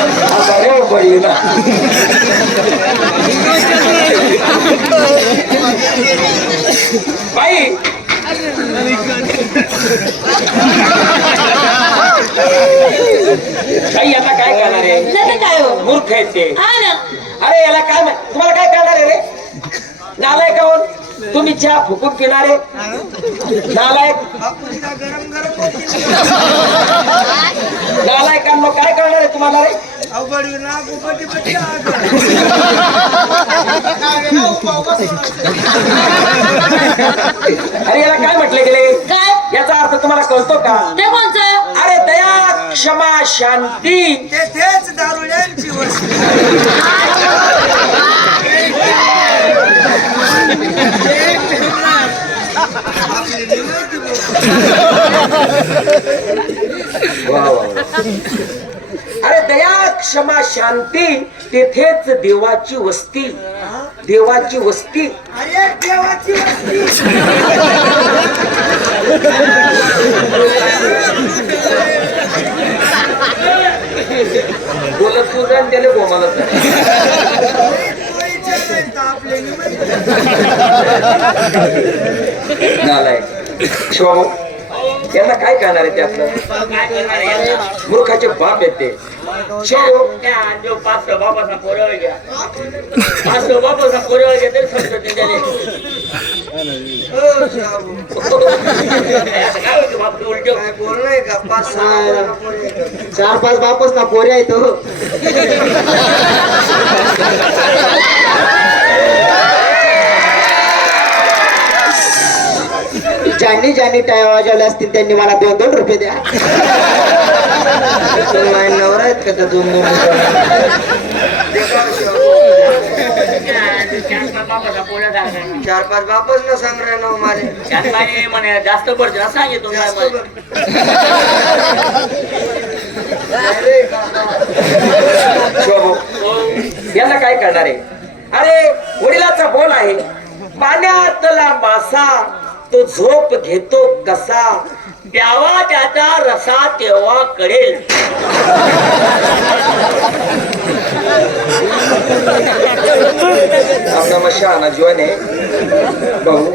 आता रे पडली बाई काही आता काय करणार आहे? नाही तर काय हो मूर्ख आहेत ते. हा ना अरे याला काय मा- तुम्हाला काय करणार आहे रे? नालायक आहोत तुम्ही चहा फुकून पिणारे नालायक नालायकांनो काय करणार आहे तुम्हाला रे? अरे याला काय म्हटले गेले? काय? याचा अर्थ तुम्हाला कळतो का? ते कोणचं अरे दया क्षमा शांती. तेच दारुड्यांची वस्ती वा. अरे दया क्षमा शांती तेथेच देवाची वस्ती. देवाची वस्ती. अरे देवाची वस्ती. बोलत तू जाण त्याला गोमालत नाही. तो विचारलंय यांना काय करणार आहे त्यातलं मूर्खाचे बाप ते. जो पाच बापाचा घ्या. पाच बापाचा घ्या तरी समजत का? पाच. चार पाच बापच ना पोरे आहेत हो. ज्यांनी ज्यांनी टाय वाजवले असतील त्यांनी मला दोन दोन रुपये द्या. नवरा आहेत का त्या दोन दोन चार पाच बापच ना सांग रे ना माझे. म्हणे जास्त पडते असं सांगितलं काय म्हणे. करणार आहे अरे वडिलाचा बोल आहे. पाण्यातला मासा तो झोप घेतो कसा? द्यावा त्याचा रसा तेव्हा कळेल. आपला मग शहाणा जीवन. आहे भाऊ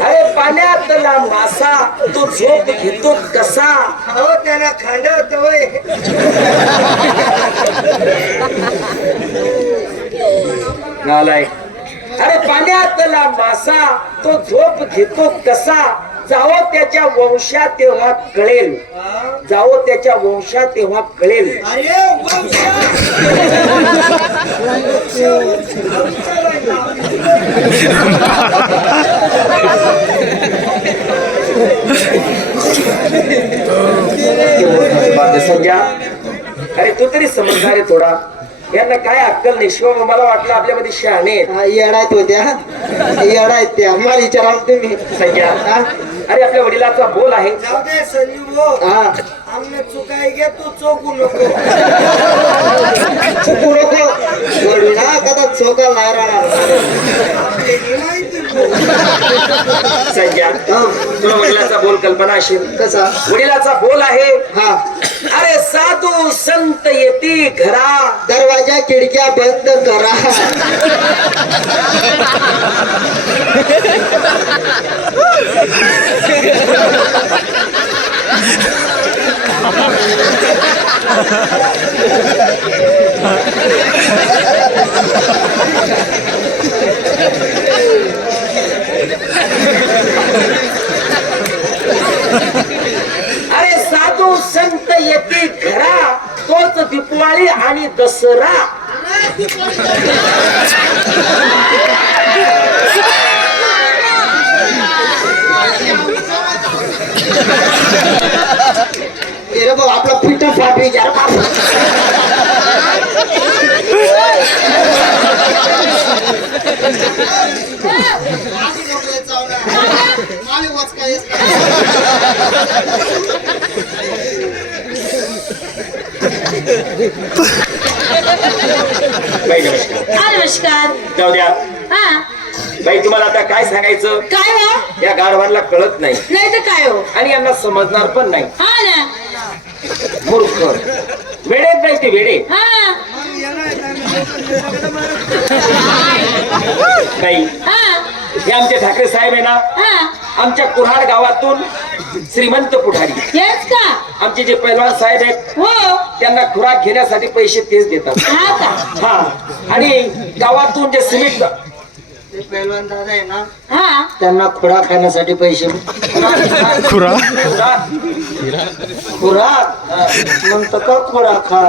अरे पाण्यातला मासा तो झोप घेतो कसा? हो त्याला खांडवत होय नालायक अरे पाण्यातला मासा तो झोप घेतो कसा? जावो त्याच्या वंशात तेव्हा कळेल. जावो त्याच्या वंशात तेव्हा कळेल. अरे तू तरी समजणार आहे थोडा. यांना काय अक्कल नाही. शिव मला वाटलं आपल्यामध्ये शहाणे आहेत. हा, येडायत होत्या. येडायत त्या. मला विचारा तुम्ही. संज्ञा हा? अरे आपल्या वडिलाचा बोल आहे जाऊ दे संजीव भाऊ. हा. आमने चुकाई घे तू चोकू नको. चुकू नको. कदा चोका नाही राहणार माहिती भाऊ. तुला वडिलाचा बोल कल्पना असेल. कसा? वडिलाचा बोल आहे. हा. अरे साधू संत येती घरा. दरवाजा खिडक्या बंद करा अरे साधू संत येती घरा तोच दिवाळी आणि दसरा. ए भाऊ आपला पिठ फाटवी घ्या रे बाप. बाई नमस्कार हा नमस्कार. जाऊ द्या हा. बाई तुम्हाला आता काय सांगायचं? काय हो? या गाढवांना कळत नाही. नाही तर काय हो? आणि यांना समजणार पण नाही. हा ना. मूर्ख. वेळेत नाही ते वेळे. हा. काही हा. हे आमचे ठाकरे साहेब आहे ना हा. आमच्या कुऱ्हाड गावातून श्रीमंत पुढारी. का? आमचे जे पैलवान साहेब आहेत हो. त्यांना खुराक घेण्यासाठी पैसे तेच देतात. हा का? हा. आणि गावातून जे सिमेंट ते पहिलवान दादा आहे ना हा. त्यांना खुरा खाण्यासाठी पैसे खुराक? खुराक? म्हणतो का खुरा खा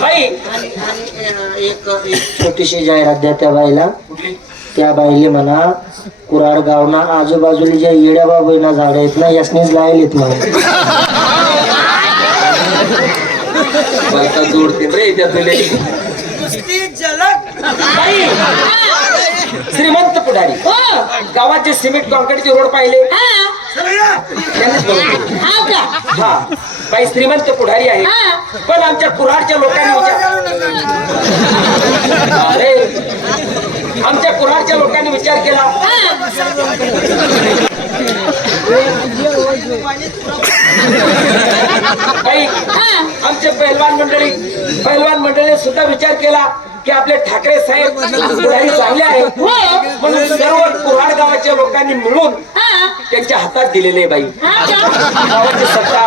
बाई. आणि आणि अं, एक एक छोटीशी जाहिरात द्या त्या बाईला. त्या बाईले म्हणा कुराड गावना आजूबाजूला ज्या येड्या बाबूना झाड आहेत ना यासनीच लायलेत म्हणून. बायका जोडते रे त्या तुले. नुसती झलक. बाई. श्रीमंत पुढारी. हो. गावात जे सिमेंट कॉन्क्रीटचे रोड पाहिले. हा. त्यांनीच बनवले हा हा. बाई श्रीमंत पुढारी आहे. हा. पण आमच्या कुऱ्हाडच्या लोकांनी विचार अरे आमच्या कुराडच्या लोकांनी विचार केला. आमचे पैलवान मंडळी पहिलवान मंडळी सुद्धा विचार केला की आपले ठाकरे साहेब पुढारी चांगले आहेत. म्हणून सर्व कुराड गावाच्या लोकांनी मिळून त्यांच्या हातात दिलेले बाई. गावाची सत्ता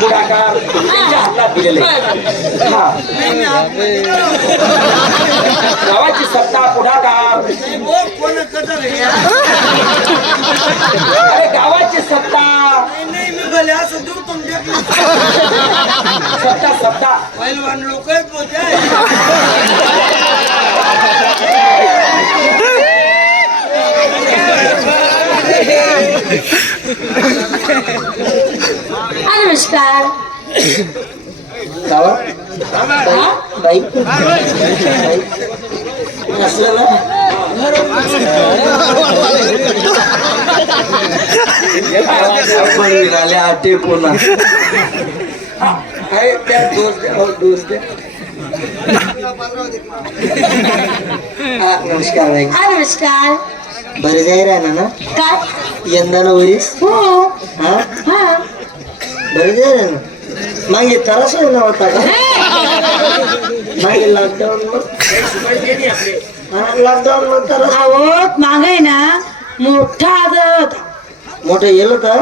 पुढाकार त्यांच्या हातात दिलेले. हा. गावाची सत्ता पुढाकार? अरे गावाची सत्ता. नाही, नाही, मी भले असं दूर तुम देखलं. सत्ता सत्ता पहिलवान लोक आहेत होते हा, नमस्कार आटे पुन्हा त्या दोस्त दोस्त नमस्कार नमस्कार बरे जाहीर आहे ना? काय? यंदा ना वरीस? हो. हा? हा. बरे जाहीर आहे ना मागे त्रास आहे ना होता का मागे लॉकडाऊन मग लॉकडाऊन मग तर आवत मागे ना मोठा आजार होता? मोठं गेलं तर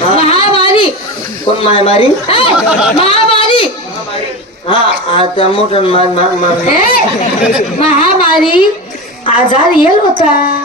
महामारी. कोण माय मारी हे, महामारी. हा त्या मोठं मा- आणि आजार येल होता.